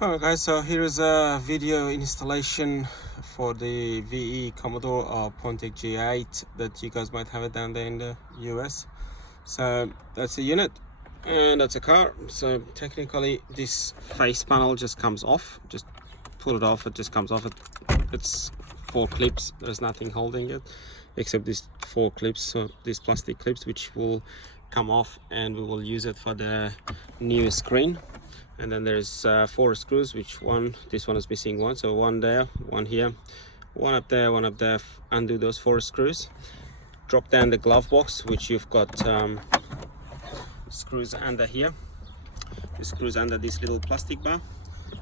Alright guys, so here is a video installation for the VE Commodore or Pontiac G8 that you guys might have it down there in the US. So that's a unit and that's a car. So technically this face panel just comes off. Just pull it off, it just comes off. It's 4 clips, there's nothing holding it except these 4 clips, so these plastic clips, which will come off and we will use it for the new screen. And then there's 4 screws, which this one is missing one, so one there, one here, one up there, one up there. Undo those 4 screws, drop down the glove box, which you've got screws under here, the screws under this little plastic bar,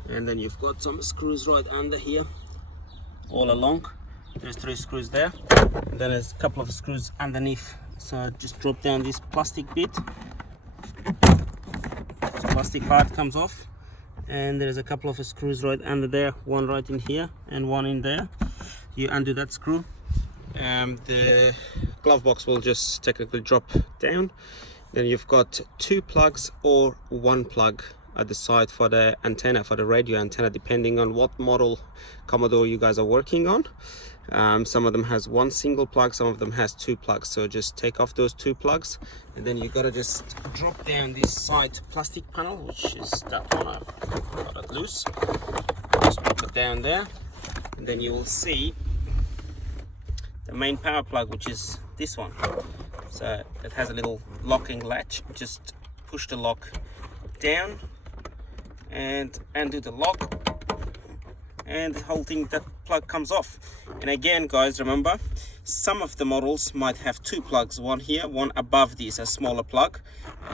and then you've got some screws right under here all along. There's 3 screws there, and then there's a couple of screws underneath. So just drop down this plastic bit, this plastic part comes off, and there's a couple of screws right under there, one right in here and one in there. You undo that screw, the glove box will just technically drop down. Then you've got 2 plugs or 1 plug at the side for the antenna, for the radio antenna, depending on what model Commodore you guys are working on. Some of them has 1 single plug, some of them has 2 plugs, so just take off those 2 plugs, and then you gotta just drop down this side plastic panel, which is that one. I've got it loose. Just drop it down there, and then you will see the main power plug, which is this one. So it has a little locking latch. Just push the lock down and undo the lock, and the whole thing, that plug comes off. And again guys, remember, some of the models might have 2 plugs, one here, one above this, a smaller plug,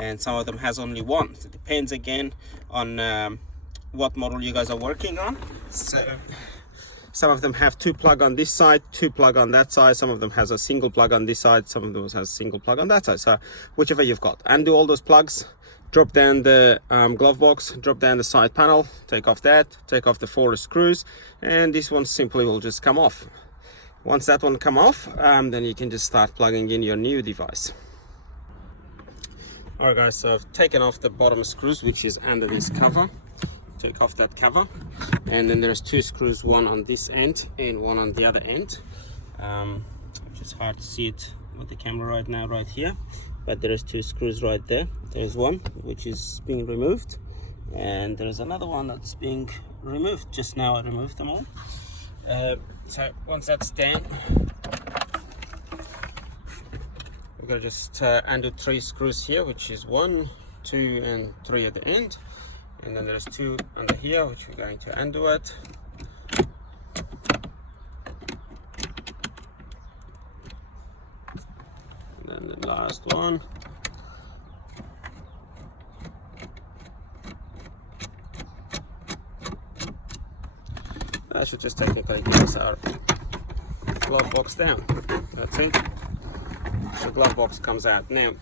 and some of them has only 1. So it depends again on what model you guys are working on. So some of them have 2 plug on this side, 2 plug on that side. Some of them has a single plug on this side, some of them has a single plug on that side. So whichever you've got, undo all those plugs, drop down the glove box, drop down the side panel, take off that, take off the 4 screws, and this one simply will just come off. Once that one come off, then you can just start plugging in your new device. Alright guys, so I've taken off the bottom screws, which is under this cover. Take off that cover, and then there's 2 screws, one on this end and one on the other end. Which is hard to see it with the camera right now, right here, but there is 2 screws right there. There's one which is being removed, and there's another one that's being removed. Just now I removed them all. So once that's done, we're gonna just undo 3 screws here, which is 1, 2 and 3 at the end, and then there's 2 under here, which we're going to undo it. And then the last one. That should just technically close our glove box down. That's it. The glove box comes out. Now,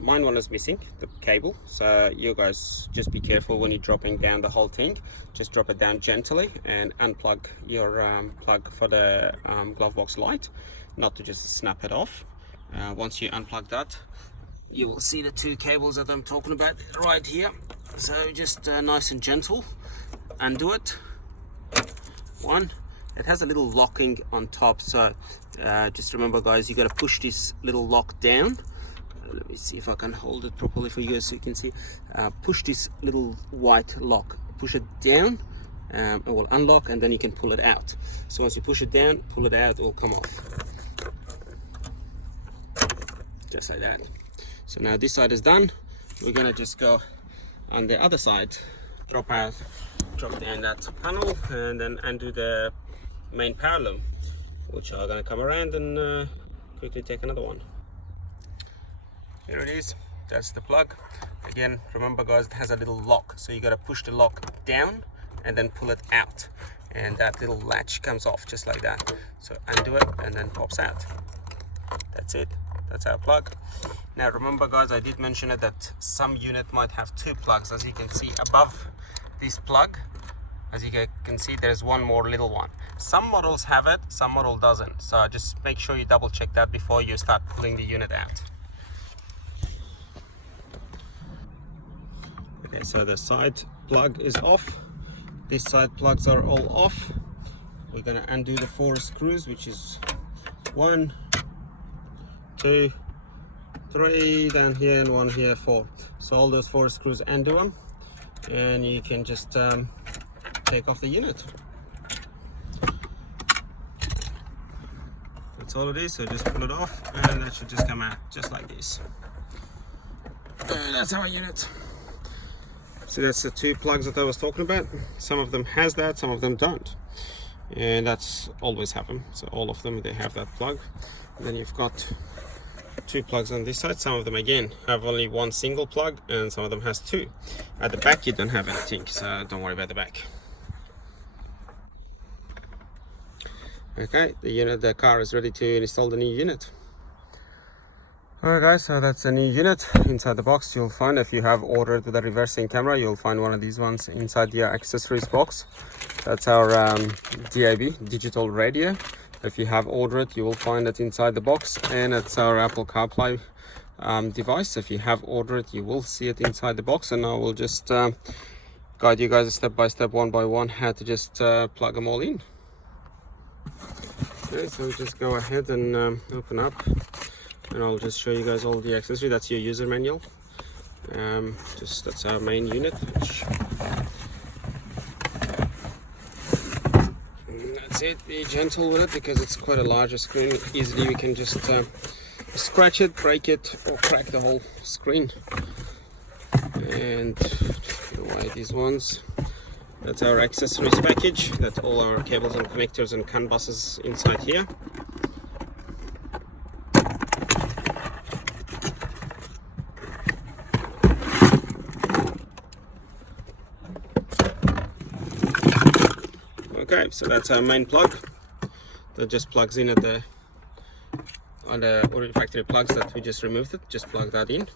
mine one is missing, the cable, so you guys just be careful when you're dropping down the whole thing. Just drop it down gently and unplug your plug for the glove box light, not to just snap it off. Once you unplug that, you will see the 2 cables that I'm talking about right here. So just nice and gentle, undo it. One, it has a little locking on top, so just remember guys, you got to push this little lock down. Let me see if I can hold it properly for you guys so you can see. Push this little white lock, push it down, it will unlock, and then you can pull it out. So once you push it down, pull it out, it will come off. Just like that. So now this side is done. We're gonna just go on the other side, drop down that panel, and then undo the main power loom, which are gonna come around and quickly take another one. Here it is, that's the plug. Again, remember guys, it has a little lock, so you gotta push the lock down and then pull it out, and that little latch comes off just like that. So undo it and then pops out. That's it, that's our plug. Now remember guys, I did mention it that some unit might have 2 plugs. As you can see above this plug, as you can see, there's one more little one. Some models have it, some model doesn't, so just make sure you double check that before you start pulling the unit out. Okay, so the side plug is off. This side plugs are all off. We're going to undo the 4 screws, which is 1, 2, 3 down here and 1 here, 4. So all those 4 screws, undo them, and you can just take off the unit. That's all it is. So just pull it off, and that should just come out just like this. And that's our unit. So that's the 2 plugs that I was talking about. Some of them has that, some of them don't, and that's always happen. So all of them, they have that plug. And then you've got 2 plugs on this side. Some of them again have only 1 single plug, and some of them has 2. At the back you don't have anything, so don't worry about the back. Okay, the car is ready to install the new unit. Alright guys, so that's a new unit. Inside the box you'll find, if you have ordered the reversing camera, you'll find one of these ones inside the accessories box. That's our DAB, digital radio. If you have ordered, you will find it inside the box, and it's our Apple CarPlay device. If you have ordered, you will see it inside the box, and I will just guide you guys step by step, one by one, how to just plug them all in. Okay, so just go ahead and open up, and I'll just show you guys all the accessories. That's your user manual. That's our main unit. That's it. Be gentle with it because it's quite a larger screen. Easily we can just scratch it, break it, or crack the whole screen. And just put away these ones. That's our accessories package. That's all our cables and connectors and CAN buses inside here. Okay, so that's our main plug that just plugs in at on the factory plugs that we just removed. It just plug that in,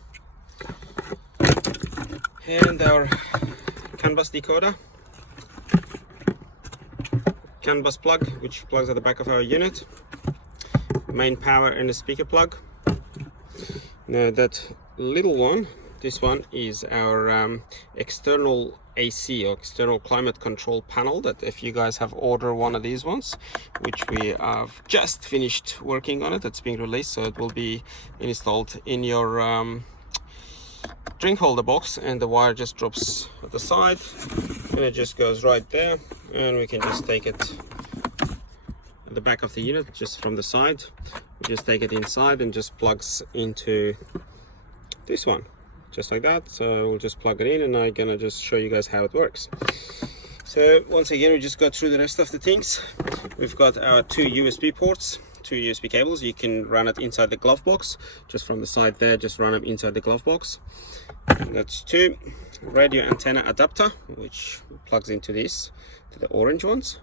and our CAN bus decoder, CAN bus plug, which plugs at the back of our unit, main power and a speaker plug. Now that little one, this one is our external AC or external climate control panel, that if you guys have ordered one of these ones, which we have just finished working on it, it's being released, so it will be installed in your drink holder box, and the wire just drops at the side and it just goes right there, and we can just take it at the back of the unit just from the side. We just take it inside and just plugs into this one just like that. So we'll just plug it in, and I'm gonna just show you guys how it works. So once again, we just go through the rest of the things. We've got our 2 USB ports, 2 USB cables. You can run it inside the glove box, just from the side there, just run them inside the glove box. And that's 2 radio antenna adapter, which plugs into this, to the orange ones,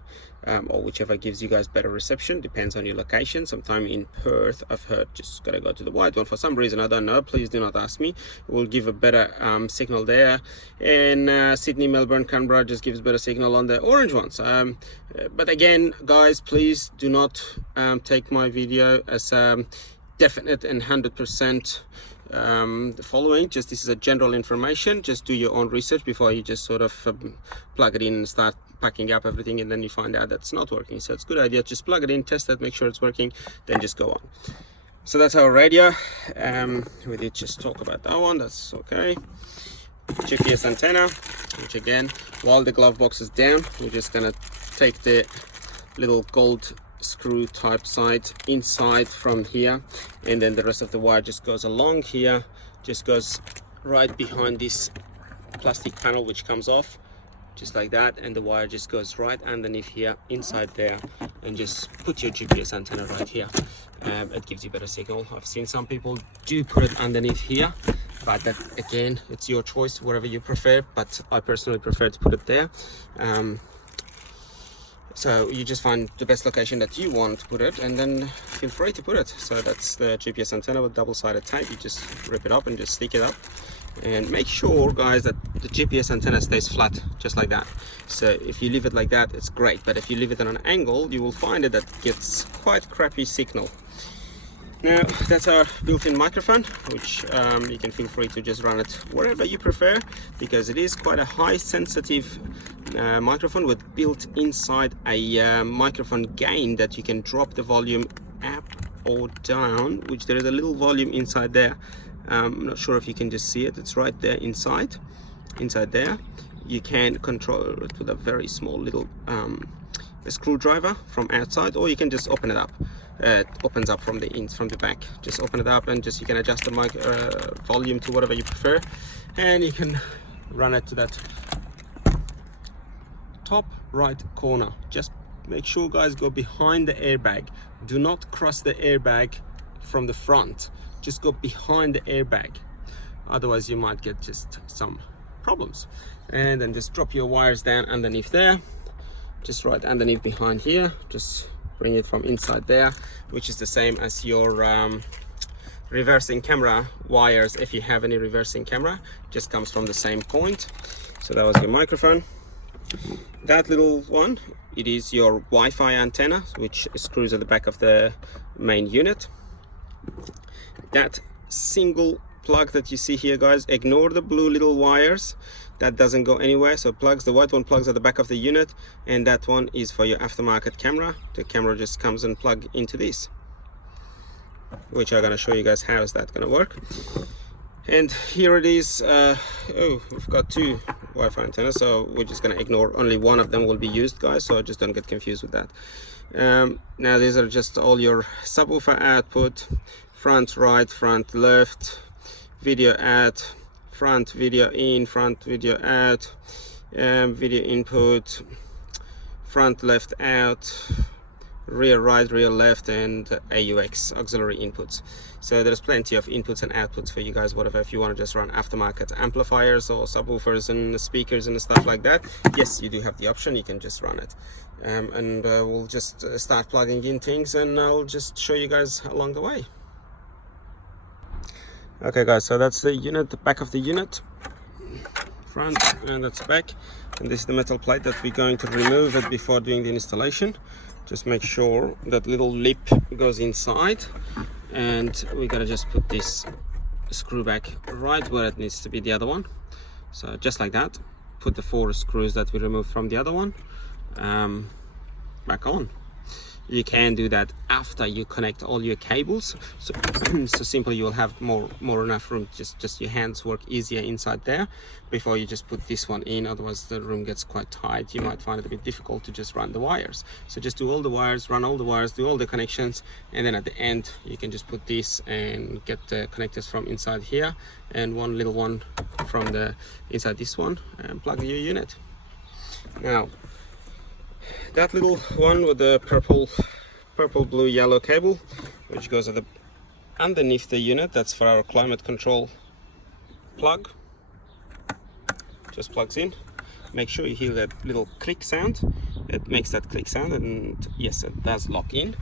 or whichever gives you guys better reception, depends on your location. Sometime in Perth, I've heard just gotta go to the white one for some reason, I don't know, please do not ask me. It will give a better signal there, and Sydney, Melbourne, Canberra just gives better signal on the orange ones. But again guys, please do not take my video as definite and 100% following. Just this is a general information. Just do your own research before you just sort of plug it in and start packing up everything, and then you find out that's not working. So it's a good idea, just plug it in, test it, make sure it's working, then just go on. So that's our radio. We did just talk about that one, that's okay. GPS antenna, which again, while the glove box is down, we're just gonna take the little gold screw type side inside from here, and then the rest of the wire just goes along here, just goes right behind this plastic panel which comes off just like that, and the wire just goes right underneath here, inside there, and just put your GPS antenna right here. It gives you better signal. I've seen some people do put it underneath here, but that again, it's your choice, whatever you prefer, but I personally prefer to put it there. So you just find the best location that you want to put it, and then feel free to put it. So that's the GPS antenna with double-sided tape. You just rip it up and just stick it up, and make sure guys that the GPS antenna stays flat, just like that. So if you leave it like that, it's great, but if you leave it on an angle, you will find it that gets quite crappy signal. Now that's our built-in microphone, which you can feel free to just run it wherever you prefer, because it is quite a high sensitive microphone with built inside a microphone gain that you can drop the volume up or down, which there is a little volume inside there. I'm not sure if you can just see it. It's right there inside there. You can control it with a very small little a screwdriver from outside, or you can just open it up. It opens up from the back. Just open it up and just you can adjust the mic volume to whatever you prefer, and you can run it to that top right corner. Just make sure, guys, go behind the airbag. Do not cross the airbag from the front. Just go behind the airbag, otherwise you might get just some problems. And then just drop your wires down underneath there, just right underneath behind here. Just bring it from inside there, which is the same as your reversing camera wires. If you have any reversing camera, just comes from the same point. So that was your microphone. That little one, it is your Wi-Fi antenna, which screws at the back of the main unit. That single plug that you see here, guys, ignore the blue little wires. That doesn't go anywhere. So plugs, the white one plugs at the back of the unit, and that one is for your aftermarket camera. The camera just comes and plug into this, which I'm going to show you guys how is that going to work. And here it is. Oh, we've got two Wi-Fi antennas, so we're just going to ignore only one of them will be used, guys, so just don't get confused with that. Now these are just all your subwoofer output: front right, front left, video out, front video in, front video out, video input, front left out, rear right, rear left, and AUX, auxiliary inputs. So there's plenty of inputs and outputs for you guys, whatever. If you want to just run aftermarket amplifiers or subwoofers and speakers and stuff like that, yes, you do have the option. You can just run it. And we'll just start plugging in things, and I'll just show you guys along the way. Okay, guys, so that's the unit, the back of the unit, front, and that's back. And this is the metal plate that we're going to remove it before doing the installation. Just make sure that little lip goes inside, and we gotta just put this screw back right where it needs to be, the other one. So just like that, put the 4 screws that we removed from the other one back on. You can do that after you connect all your cables, so so simply you'll have more enough room. Just your hands work easier inside there before you just put this one in. Otherwise the room gets quite tight. You might find it a bit difficult to just run the wires. So just do all the wires, run all the wires, do all the connections, and then at the end you can just put this and get the connectors from inside here, and one little one from the inside this one, and plug your unit. Now that little one with the purple, blue, yellow cable, which goes at the underneath the unit, that's for our climate control plug. Just plugs in. Make sure you hear that little click sound. It makes that click sound, and yes, it does lock in.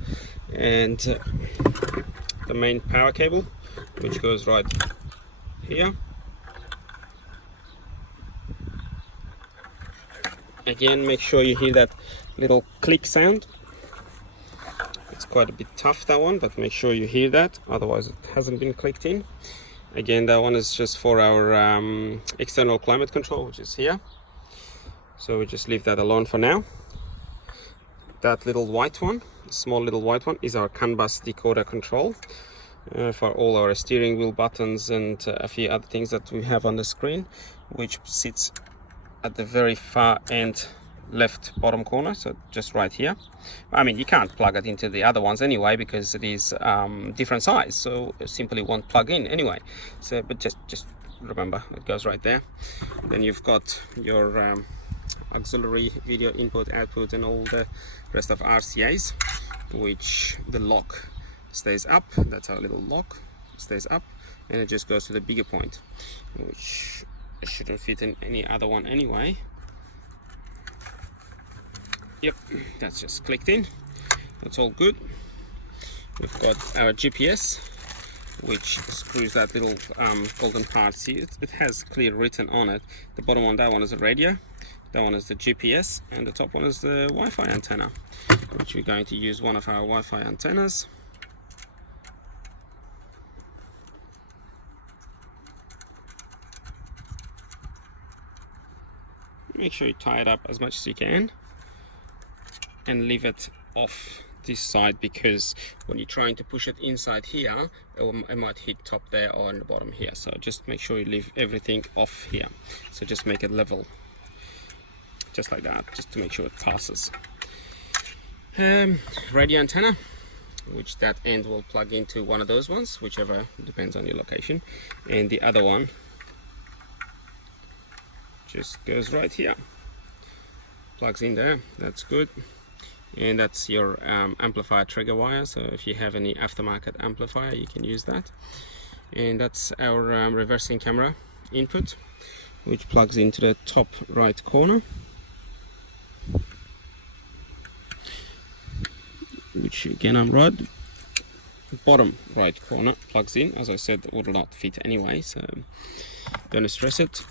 And the main power cable, which goes right here. Again, make sure you hear that little click sound. It's quite a bit tough, that one, but make sure you hear that, otherwise it hasn't been clicked in. Again, that one is just for our external climate control, which is here. So we just leave that alone for now. That little white one, small little white one, is our CAN bus decoder control for all our steering wheel buttons and a few other things that we have on the screen, which sits at the very far end left bottom corner, so just right here. I mean, you can't plug it into the other ones anyway because it is different size, so it simply won't plug in anyway. So but just remember it goes right there. Then you've got your auxiliary video input, output, and all the rest of RCAs, which the lock stays up. That's our little lock, stays up, and it just goes to the bigger point, which it shouldn't fit in any other one anyway. Yep, that's just clicked in. That's all good. We've got our GPS, which screws that little golden part. See, it has clear written on it. The bottom one, that one is a radio, that one is the GPS, and the top one is the Wi-Fi antenna, which we're going to use one of our Wi-Fi antennas. make sure you tie it up as much as you can and leave it off this side, because when you're trying to push it inside here, it might hit top there or on the bottom here. So just make sure you leave everything off here. So just make it level, just like that, just to make sure it passes. Radio antenna, which that end will plug into one of those ones, whichever depends on your location, and the other one just goes right here, plugs in there. That's good. And that's your amplifier trigger wire, so if you have any aftermarket amplifier you can use that. And that's our reversing camera input, which plugs into the top right corner, which again I'm right, bottom right corner plugs in. As I said, it will not fit anyway, so don't stress it.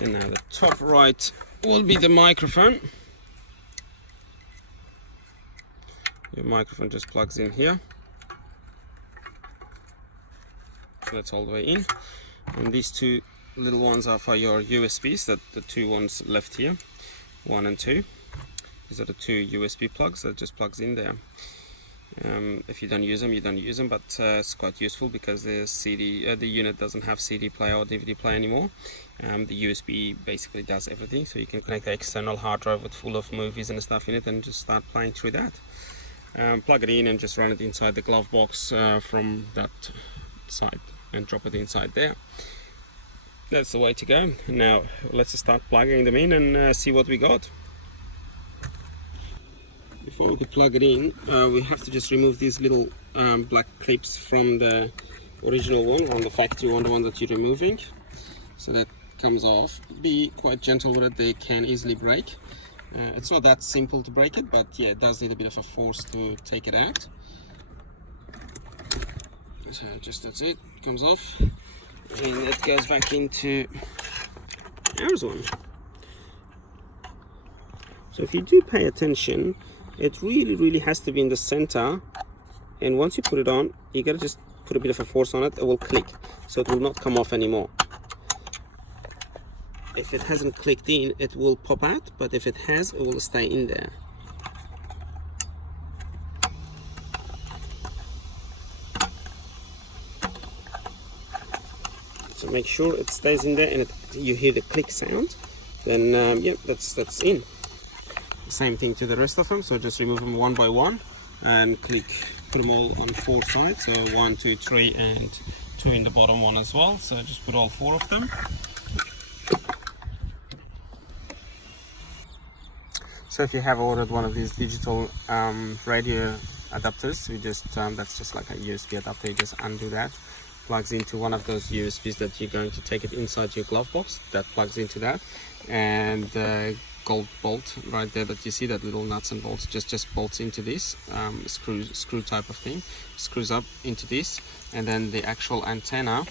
And now the top right will be the microphone. Your microphone just plugs in here. That's all the way in. And these two little ones are for your USBs, that the two ones left here, 1 and 2. These are the two USB plugs that just plugs in there. If you don't use them, you don't use them, but it's quite useful because the unit doesn't have CD player or DVD player anymore. The USB basically does everything, so you can connect the external hard drive with full of movies and stuff in it and just start playing through that. Plug it in and just run it inside the glove box from that side and drop it inside there. That's the way to go. Now let's start plugging them in and see what we got. Before we could plug it in, we have to just remove these little black clips from the original one, on the factory one, the one that you're removing. So that comes off. Be quite gentle with it, they can easily break. It's not that simple to break it, but yeah, it does need a bit of a force to take it out. So just that's it, comes off. And it goes back into ours one. So if you do pay attention, it really has to be in the center, and once you put it on, you gotta just put a bit of a force on it. It will click, so it will not come off anymore. If it hasn't clicked in, it will pop out, but if it has, it will stay in there. So make sure it stays in there, and you hear the click sound, then yeah, that's in. Same thing to the rest of them, so just remove them one by one and put them all on 4 sides, so 1, 2, 3 and 2 in the bottom one as well. So just put all 4 of them. So if you have ordered one of these digital radio adapters, we just that's just like a USB adapter. You just undo that, plugs into one of those USBs that you're going to take it inside your glove box. That plugs into that, and gold bolt right there that you see, that little nuts and bolts, just bolts into this screw type of thing, screws up into this, and then the actual antenna,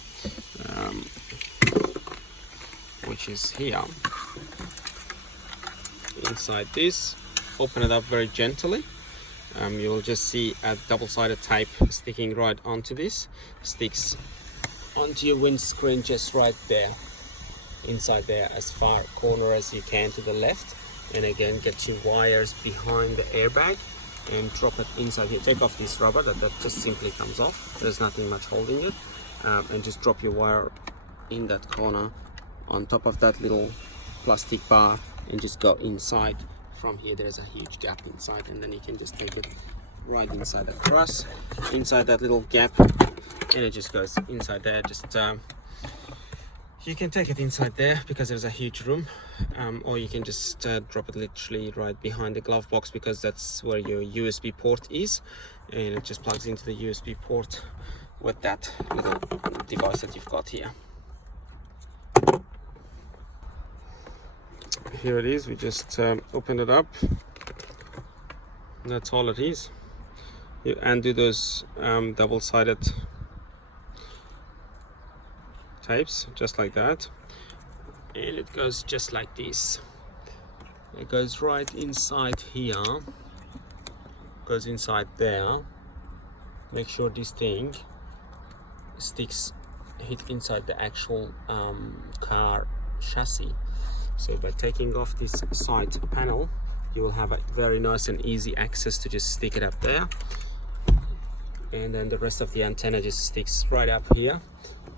which is here inside this. Open it up very gently. You will just see a double-sided tape sticking right onto this, sticks onto your windscreen just right there, inside there, as far corner as you can to the left. And again, get your wires behind the airbag and drop it inside here. Take off this rubber that just simply comes off, there's nothing much holding it, and just drop your wire in that corner on top of that little plastic bar and just go inside. From here there's a huge gap inside, and then you can just take it right inside that truss, inside that little gap, and it just goes inside there. Just you can take it inside there because there's a huge room, or you can just drop it literally right behind the glove box, because that's where your USB port is, and it just plugs into the USB port with that little device that you've got here. Here it is. We just opened it up. That's all it is. You undo those double-sided tapes just like that, and it goes just like this. It goes right inside here, goes inside there. Make sure this thing sticks hit inside the actual car chassis. So by taking off this side panel, you will have a very nice and easy access to just stick it up there, and then the rest of the antenna just sticks right up here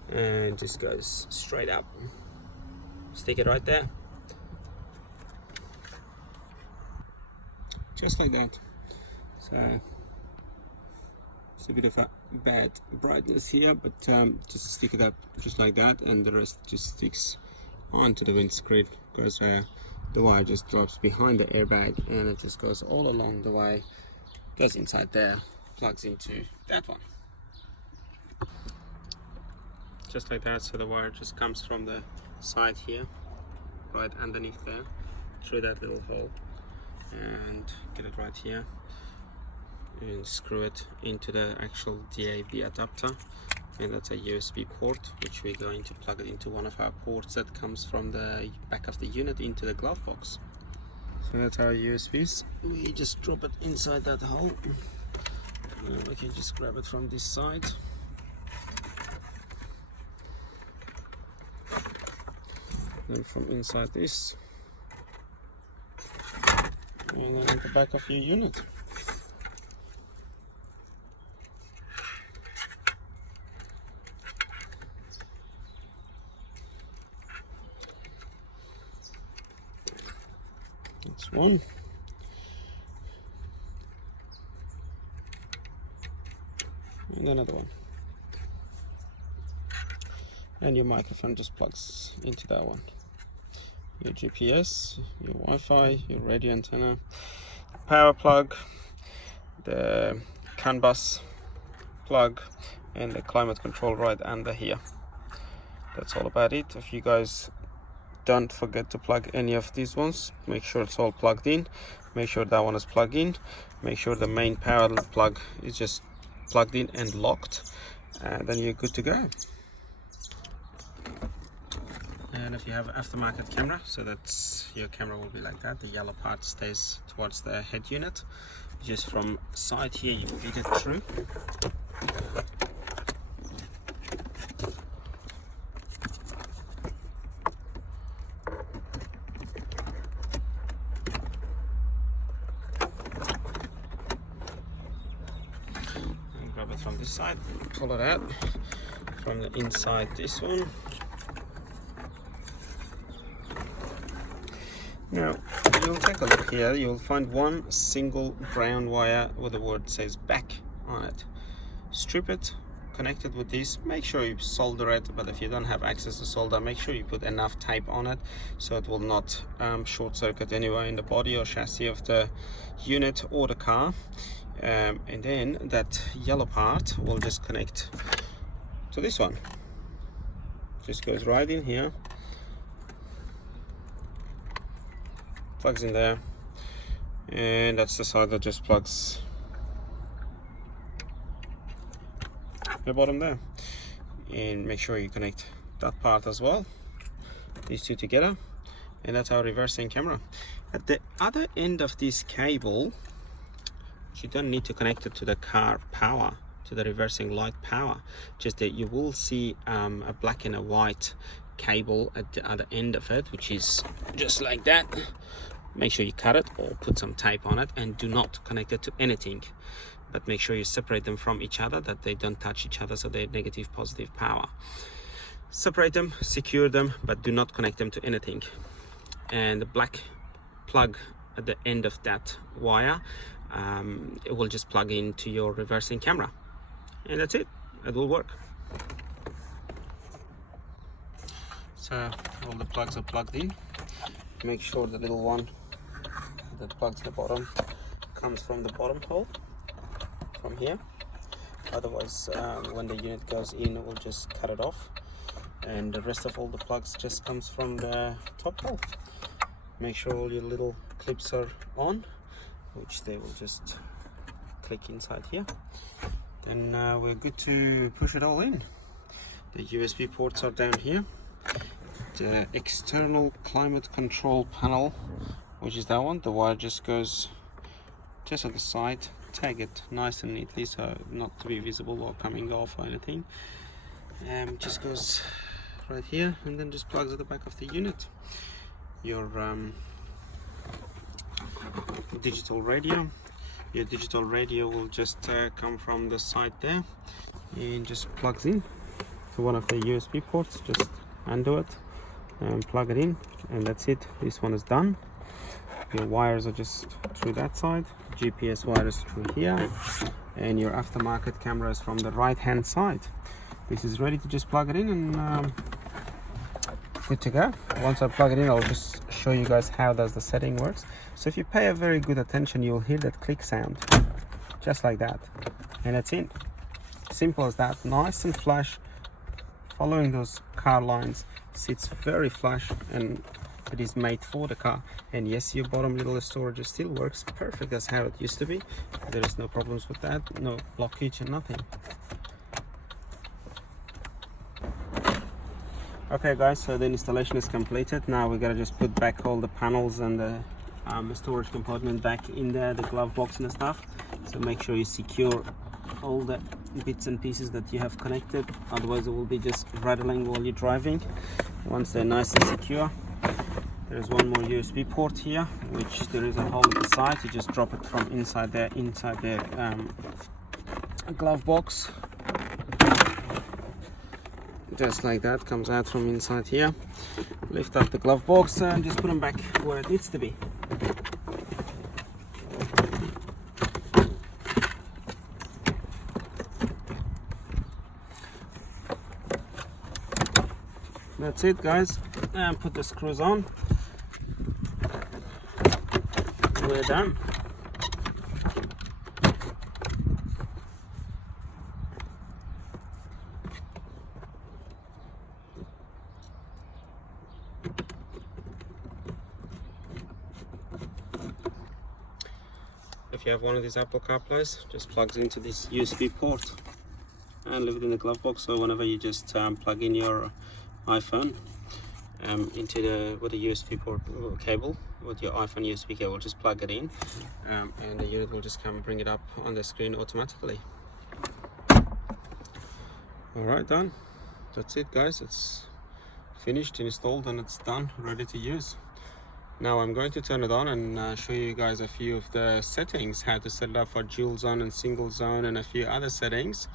and just goes straight up. Stick it right there, just like that. So it's a bit of a bad brightness here, but just stick it up just like that, and the rest just sticks onto the windscreen. Goes the wire just drops behind the airbag, and it just goes all along the way, goes inside there, plugs into that one, just like that. So the wire just comes from the side here, right underneath there, through that little hole, and get it right here, and screw it into the actual DAB adapter. And that's a USB port, which we're going to plug it into one of our ports that comes from the back of the unit into the glove box. So that's our USBs. We just drop it inside that hole. And we can just grab it from this side. Then from inside this, and then at the back of your unit. That's one. And another one. And your microphone just plugs into that one. Your GPS, your Wi-Fi, your radio antenna, power plug, the CAN bus plug, and the climate control right under here. That's all about it. If you guys don't forget to plug any of these ones, make sure it's all plugged in, make sure that one is plugged in, make sure the main power plug is just plugged in and locked, and then you're good to go. And if you have an aftermarket camera, so that's your camera will be like that, the yellow part stays towards the head unit. Just from side here you feed it through. Grab it from this side, pull it out from the inside this one. Now you'll take a look here, you'll find one single brown wire with the word says back on it. Strip it, connect it with this, make sure you solder it, but if you don't have access to solder, make sure you put enough tape on it so it will not short circuit anywhere in the body or chassis of the unit or the car. And then that yellow part will just connect to this one. Just goes right in here, plugs in there, and that's the side that just plugs the bottom there. And make sure you connect that part as well, these two together, and that's our reversing camera. At the other end of this cable, you don't need to connect it to the car power, to the reversing light power, just that you will see a black and a white cable at the other end of it, which is just like that. Make sure you cut it or put some tape on it, and do not connect it to anything, but make sure you separate them from each other, that they don't touch each other, so they're negative positive power. Separate them, secure them, but do not connect them to anything. And the black plug at the end of that wire, it will just plug into your reversing camera, and that's it. It will work. So all the plugs are plugged in. Make sure the little one that plugs the bottom comes from the bottom hole from here, otherwise when the unit goes in it will just cut it off, and the rest of all the plugs just comes from the top hole. Make sure all your little clips are on, which they will just click inside here. Then we're good to push it all in. The USB ports are down here. The external climate control panel, which is that one, the wire just goes just at the side. Tag it nice and neatly so not to be visible or coming off or anything. just goes right here and then just plugs at the back of the unit. Your digital radio. Your digital radio will just come from the side there and just plugs in to one of the USB ports. Just undo it and plug it in, and that's it. This one is done. Your wires are just through that side, GPS wires through here, and your aftermarket camera is from the right hand side. This is ready to just plug it in and good to go. Once I plug it in, I'll just show you guys how does the setting works. So if you pay a very good attention, you'll hear that click sound, just like that, and that's it. Simple as that. Nice and flush, following those car lines. Sits very flush, and it is made for the car. And yes, your bottom little storage still works perfect as how it used to be. There is no problems with that, no blockage and nothing. Okay guys, so the installation is completed. Now we gotta just put back all the panels and the storage compartment back in there, the glove box and the stuff. So make sure you secure all the bits and pieces that you have connected, otherwise it will be just rattling while you're driving. Once they're nice and secure, there's one more USB port here, which there is a hole at the side. You just drop it from inside the glove box, just like that. Comes out from inside here. Lift up the glove box and just put them back where it needs to be. That's it guys, and put the screws on. We're done. If you have one of these Apple CarPlays, just plugs into this USB port and leave it in the glove box. So whenever you just plug in your iPhone into with the USB port cable, with your iPhone USB cable, just plug it in, and the unit will just come and bring it up on the screen automatically. Alright, done. That's it guys, it's finished, installed, and it's done, ready to use. Now I'm going to turn it on and show you guys a few of the settings, how to set it up for dual zone and single zone, and a few other settings.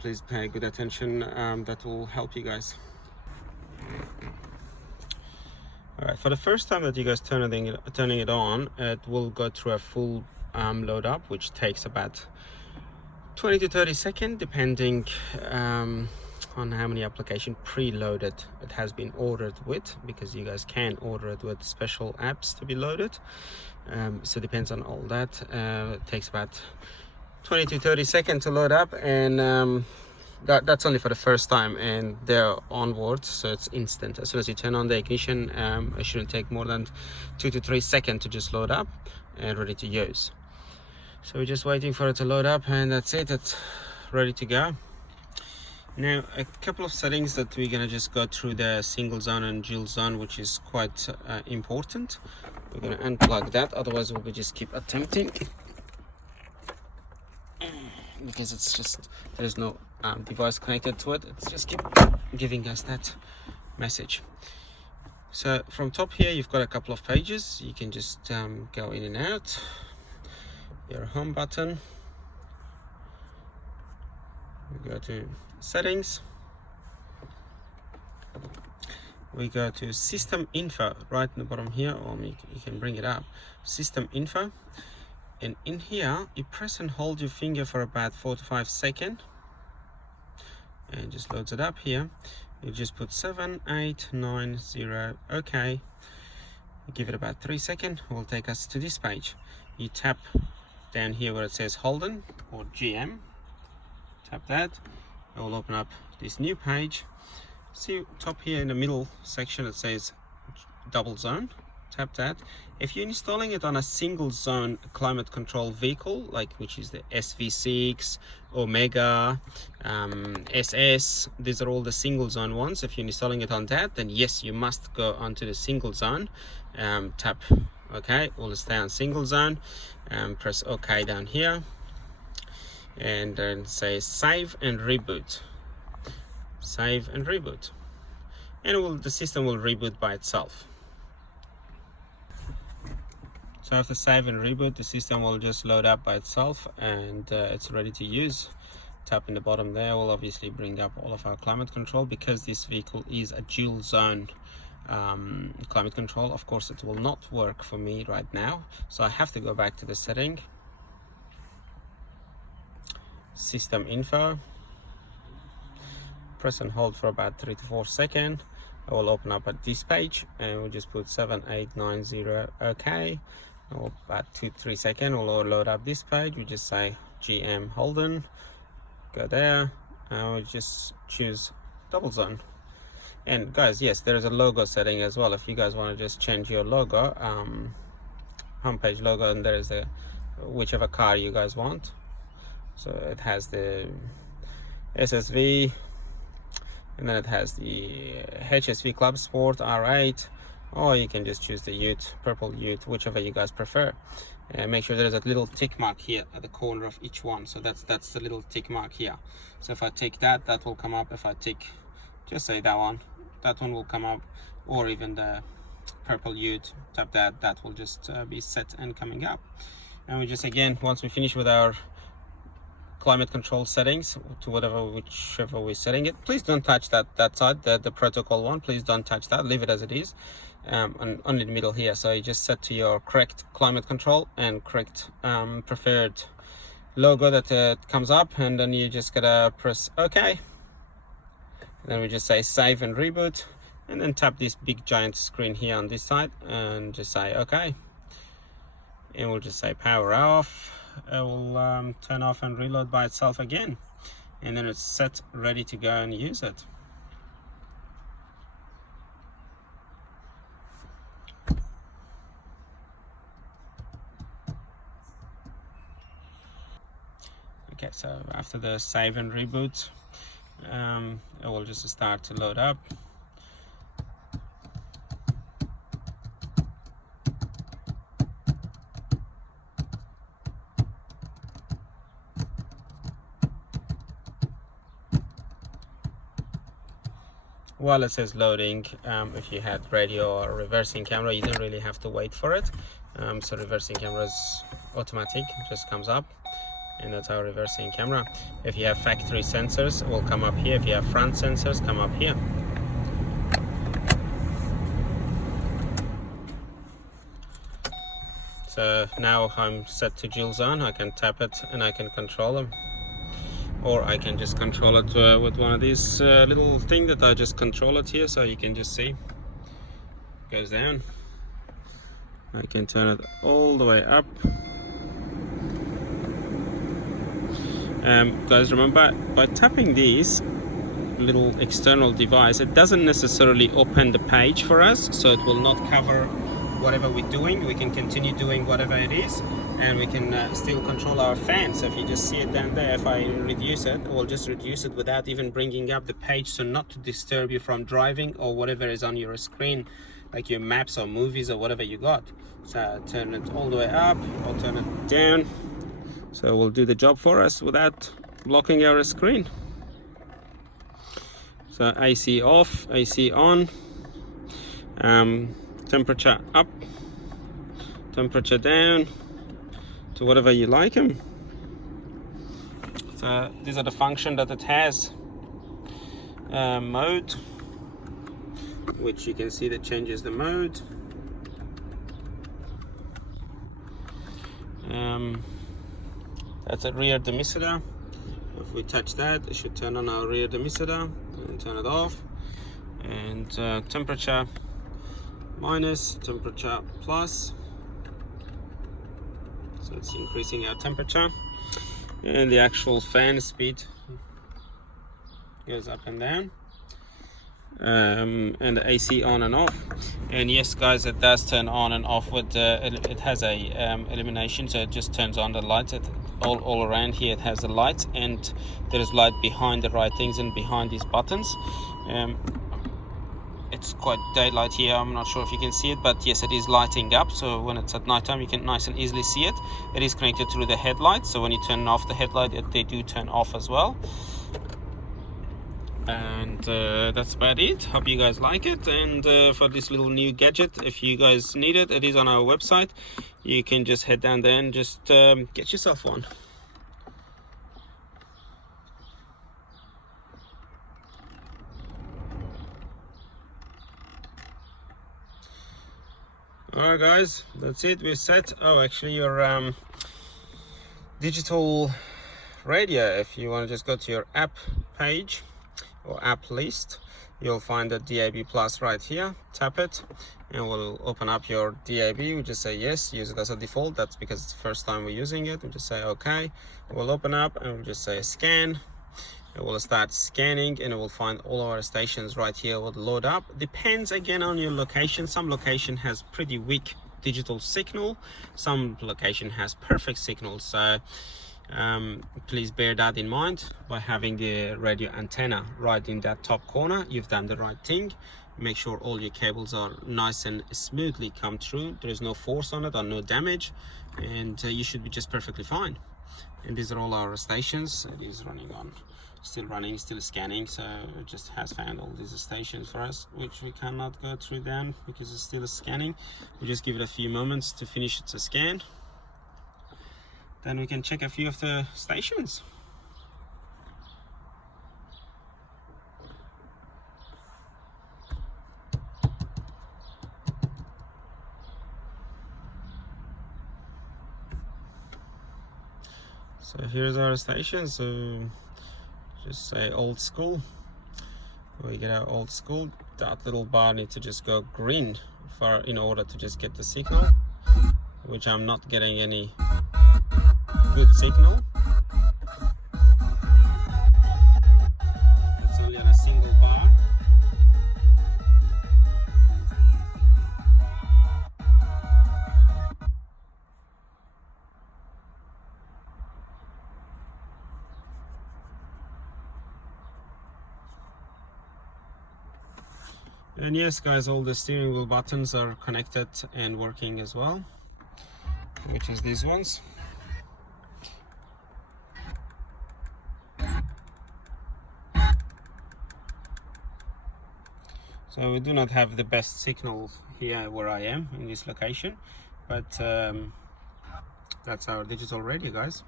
Please pay good attention, that will help you guys. Alright, for the first time that you guys turning it on, it will go through a full load up, which takes about 20 to 30 seconds, depending on how many application preloaded it has been ordered with, because you guys can order it with special apps to be loaded. So it depends on all that. It takes about 20 to 30 seconds to load up, and that's only for the first time, and they're onwards, so it's instant. As soon as you turn on the ignition, it shouldn't take more than 2 to 3 seconds to just load up and ready to use. So we're just waiting for it to load up, and that's it, it's ready to go. Now a couple of settings that we're gonna just go through, the single zone and dual zone, which is quite important. We're gonna unplug that, otherwise we'll just keep attempting, because it's just, there's no device connected to it. It's just keep giving us that message. So from top here you've got a couple of pages. You can just go in and out. Your home button, we go to settings, we go to system info right in the bottom here, or you can bring it up, system info, and in here you press and hold your finger for about 4 to 5 seconds, and just loads it up here. You just put 7890, okay, you give it about 3 seconds, it will take us to this page. You tap down here where it says Holden or GM, tap that, it will open up this new page. See top here in the middle section it says double zone, tap that. If you're installing it on a single zone climate control vehicle, like which is the SV6, Omega, SS, these are all the single zone ones. If you're installing it on that, then yes, you must go onto the single zone, tap OK, we'll stay on single zone, press OK down here, and then say save and reboot. save and reboot, and the system will reboot by itself. So after save and reboot, the system will just load up by itself, and it's ready to use. Tap in the bottom there will obviously bring up all of our climate control. Because this vehicle is a dual zone climate control, of course it will not work for me right now, so I have to go back to the setting, system info, press and hold for about 3 to 4 seconds. I will open up at this page and we'll just put 7890 OK. About 2-3 seconds we'll load up this page. We just say GM Holden, go there, and we just choose double zone. And guys, yes, there is a logo setting as well. If you guys want to just change your logo, homepage logo, and there is the whichever car you guys want. So it has the SSV, and then it has the HSV Club Sport R8, or you can just choose the Ute, purple Ute, whichever you guys prefer. And make sure there's a little tick mark here at the corner of each one. So that's the little tick mark here. So if I tick that, that will come up. If I tick, just say that one will come up, or even the purple Ute, tap that, that will just be set and coming up. And we just, again, once we finish with our climate control settings to whichever we're setting it, please don't touch that side, the protocol one, please don't touch that, leave it as it is, and only the middle here. So you just set to your correct climate control and correct preferred logo that comes up, and then you just gotta press OK. And then we just say save and reboot, and then tap this big giant screen here on this side and just say OK, and we'll just say power off. It will turn off and reload by itself again, and then it's set, ready to go and use it. Okay, so after the save and reboot, it will just start to load up. While it says loading, if you had radio or reversing camera, you don't really have to wait for it. So reversing camera is automatic, just comes up, and that's our reversing camera. If you have factory sensors, it will come up here. If you have front sensors, come up here. So now I'm set to dual zone. I can tap it and I can control them, or I can just control it with one of these little thing that I just control it here, so you can just see it goes down. I can turn it all the way up. Guys, remember, by tapping these little external device, it doesn't necessarily open the page for us, so it will not cover whatever we're doing. We can continue doing whatever it is, and we can still control our fan. So if you just see it down there, if I reduce it, we'll just reduce it without even bringing up the page, so not to disturb you from driving or whatever is on your screen, like your maps or movies or whatever you got. So turn it all the way up, or turn it down, so we'll do the job for us without blocking our screen. So AC off, AC on, temperature up, temperature down, to whatever you like them. So these are the function that it has. Mode, which you can see that changes the mode. That's a rear demissider. If we touch that, it should turn on our rear demissider and turn it off. And temperature minus, temperature plus. So it's increasing our temperature, and the actual fan speed goes up and down, and the AC on and off. And yes guys, it does turn on and off with it has a illumination, so it just turns on the lights. All around here it has a light, and there is light behind the writings and behind these buttons. It's quite daylight here, I'm not sure if you can see it, but yes, it is lighting up. So when it's at night time, you can nice and easily see it. It is connected through the headlights, so when you turn off the headlight, they do turn off as well. And that's about it. Hope you guys like it. And for this little new gadget, if you guys need it, it is on our website. You can just head down there and just get yourself one. Alright guys, that's it, we're set. Oh, actually your digital radio, if you want to just go to your app page or app list, you'll find the DAB Plus right here. Tap it and we'll open up your DAB. We just say yes, use it as a default. That's because it's the first time we're using it. We just say okay. We'll open up and we'll just say scan. It will start scanning and it will find all our stations right here. Will load up. Depends again on your location. Some location has pretty weak digital signal, some location has perfect signal, so please bear that in mind. By having the radio antenna right in that top corner, you've done the right thing. Make sure all your cables are nice and smoothly come through. There is no force on it or no damage, and you should be just perfectly fine. And these are all our stations. It is running on, still running, still scanning, so it just has found all these stations for us, which we cannot go through them because it's still scanning. We just give it a few moments to finish its scan, then we can check a few of the stations. So here's our station. So just say old school. We get our old school. That little bar needs to just go green in order to just get the signal, which I'm not getting any good signal. It's only on a single bar. And yes guys, all the steering wheel buttons are connected and working as well, which is these ones. So we do not have the best signal here where I am in this location, but that's our digital radio, guys.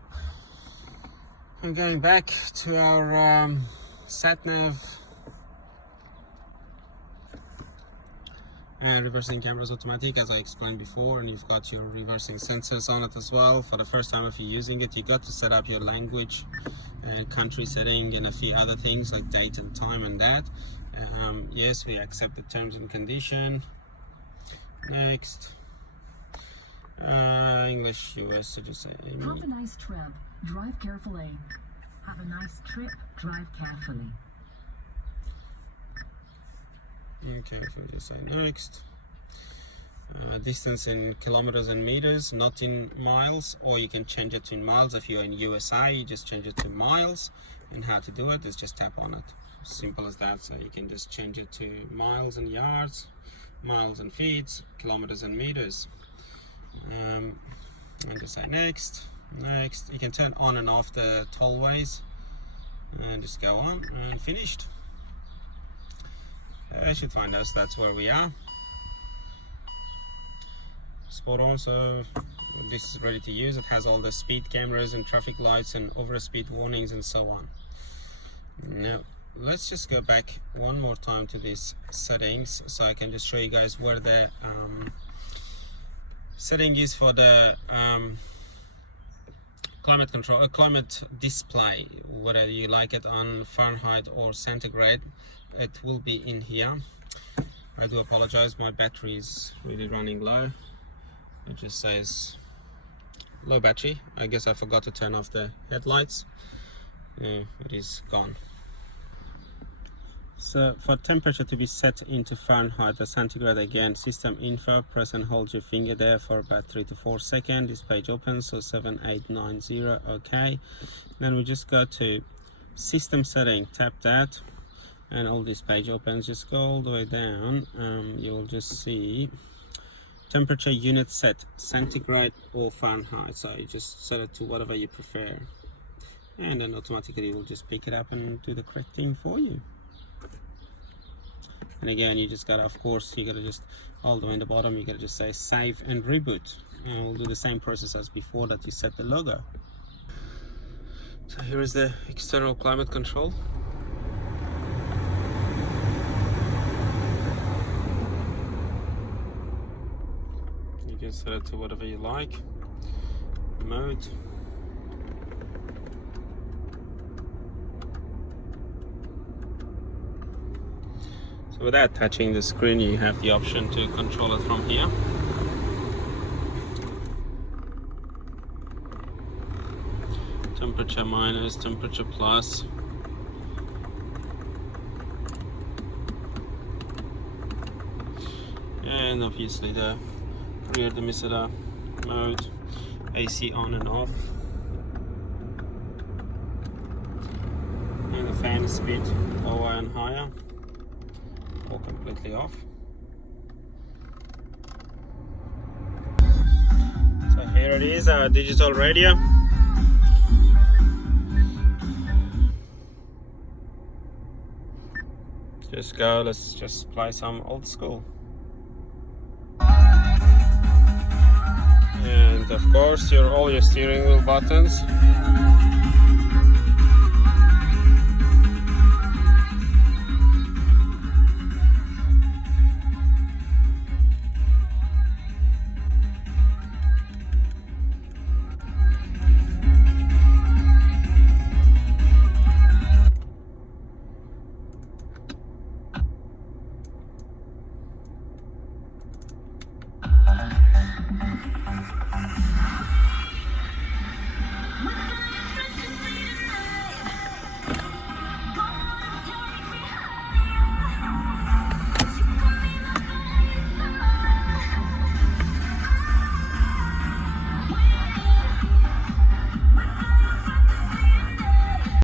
I'm going back to our sat nav. And reversing camera is automatic, as I explained before, and you've got your reversing sensors on it as well. For the first time if you're using it, you got to set up your language and country setting and a few other things like date and time and that. Yes, we accept the terms and condition. Next. English US, so just say have a nice trip, drive carefully. Have a nice trip, drive carefully. Okay, so just say next. Distance in kilometers and meters, not in miles, or you can change it to miles. If you're in USA, you just change it to miles. And how to do it is just tap on it. Simple as that. So you can just change it to miles and yards, miles and feet, kilometers and meters. And just say next, next. You can turn on and off the tollways and just go on and finished. I should find us, that's where we are. Spot on, so this is ready to use. It has all the speed cameras and traffic lights and over speed warnings and so on. Now let's just go back one more time to these settings so I can just show you guys where the setting is for the climate control, climate display, whether you like it on Fahrenheit or centigrade. It will be in here. I do apologize, my battery is really running low. It just says low battery. I guess I forgot to turn off the headlights. It is gone. So for temperature to be set into Fahrenheit or centigrade, again, system info, press and hold your finger there for about 3 to 4 seconds. This page opens, so 7890, okay. Then we just go to system setting, tap that, and all this page opens. Just go all the way down. You'll just see temperature unit set, centigrade or Fahrenheit. So you just set it to whatever you prefer, and then automatically it will just pick it up and do the correct thing for you. And again, you just gotta, of course, you gotta just all the way in the bottom, you gotta just say save and reboot, and we'll do the same process as before that you set the logo. So here is the external climate control. You can set it to whatever you like. Mode. So without touching the screen, you have the option to control it from here. Temperature minus, temperature plus. And obviously the rear emitter mode, AC on and off. And the fan speed lower and higher, or completely off. So here it is, our digital radio. Just go, let's just play some old school. And of course all your steering wheel buttons.